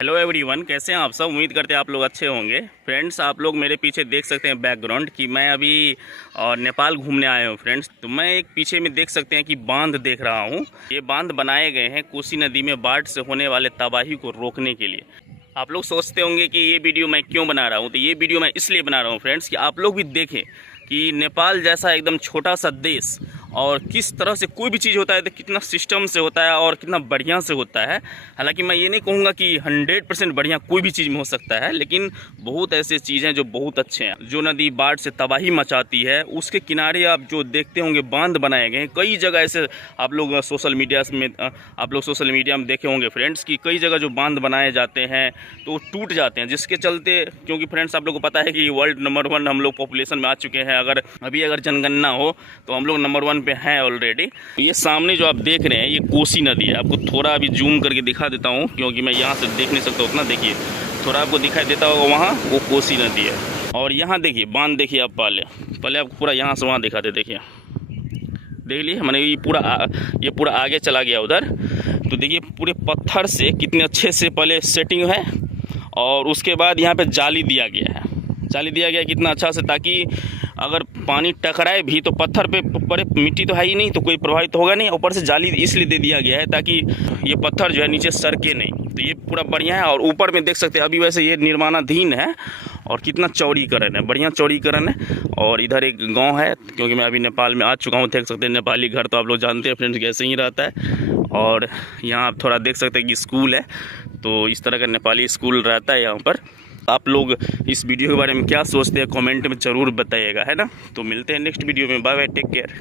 Hello everyone, कैसे हैं आप सब। उम्मीद करते हैं आप लोग अच्छे होंगे। फ्रेंड्स, आप लोग मेरे पीछे देख सकते हैं बैकग्राउंड कि मैं अभी नेपाल घूमने आया हूं। फ्रेंड्स, तो मैं एक पीछे में देख सकते हैं कि बांध देख रहा हूं। ये बांध बनाए गए हैं कोसी नदी में बाढ़ से होने वाले तबाही को रोकने के लिए। आप लोग सोचते होंगे कि ये वीडियो मैं क्यों बना रहा हूँ। तो ये वीडियो मैं इसलिए बना रहा हूँ फ्रेंड्स कि आप लोग भी देखें कि नेपाल जैसा एकदम छोटा सा देश और किस तरह से कोई भी चीज़ होता है तो कितना सिस्टम से होता है और कितना बढ़िया से होता है। हालांकि मैं ये नहीं कहूँगा कि 100% बढ़िया कोई भी चीज़ में हो सकता है, लेकिन बहुत ऐसे चीज़ हैं जो बहुत अच्छे हैं। जो नदी बाढ़ से तबाही मचाती है उसके किनारे आप जो देखते होंगे बांध बनाए गए हैं। कई जगह ऐसे आप लोग सोशल मीडिया में देखे होंगे फ्रेंड्स कि कई जगह जो बांध बनाए जाते हैं तो टूट जाते हैं, जिसके चलते, क्योंकि फ्रेंड्स आप लोग को पता है कि वर्ल्ड नंबर 1 हम लोग पॉपुलेशन में आ चुके हैं। अगर जनगणना हो तो हम लोग नंबर 1 पे हैं ऑलरेडी। ये सामने जो आप देख रहे हैं ये कोसी नदी है। आपको थोड़ा अभी जूम करके दिखा देता हूँ क्योंकि मैं यहाँ से देख नहीं सकता उतना। देखिए, थोड़ा आपको दिखाई देता होगा वहाँ, वो कोसी नदी है। और यहाँ देखिए बांध, देखिए आप पहले आपको पूरा यहाँ से वहाँ दिखाते। देखिए, देख लिए मैंने ये पूरा आगे चला गया उधर। तो देखिए पूरे पत्थर से कितने अच्छे से पहले सेटिंग है और उसके बाद यहाँ पे जाली दिया गया है कितना अच्छा से, ताकि अगर पानी टकराए भी तो पत्थर पे पड़े, मिट्टी तो है ही नहीं तो कोई प्रभावित होगा नहीं। ऊपर से जाली इसलिए दे दिया गया है ताकि ये पत्थर जो है नीचे सरके नहीं। तो ये पूरा बढ़िया है। और ऊपर में देख सकते हैं अभी वैसे ये निर्माणाधीन है और कितना चौड़ीकरण है, बढ़िया चौड़ीकरण है। और इधर एक गांव है, क्योंकि मैं अभी नेपाल में आ चुका हूँ। देख सकते हैं नेपाली घर तो आप लोग जानते हैं फ्रेंड्स कैसे ही रहता है। और यहाँ आप थोड़ा देख सकते हैं कि स्कूल है, तो इस तरह का नेपाली स्कूल रहता है यहाँ पर। आप लोग इस वीडियो के बारे में क्या सोचते हैं कमेंट में ज़रूर बताइएगा, है ना। तो मिलते हैं नेक्स्ट वीडियो में। Bye bye, take care.